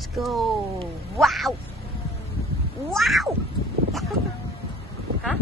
Let's go. Wow. Wow. Hả?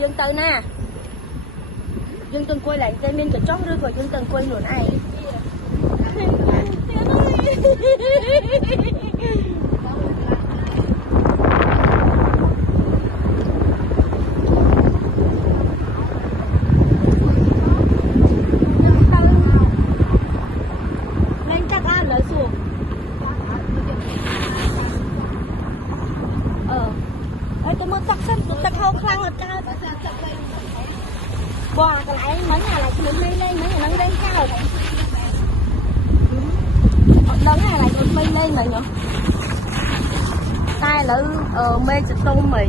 Dương Tư nè, Dương Tư quay lại tên mình cái chót rưỡi của Dương Tư quay luôn này. Lên chắc ăn lấy xuống. Tôi muốn tắt sân, tắt hô khăn ở cao. Bò cái lại mấy nhà lại mình lên mấy nhà nâng lên cao. Lớn này lại mình lên rồi nhỉ. Tai lỡ mê chụp tôm mì.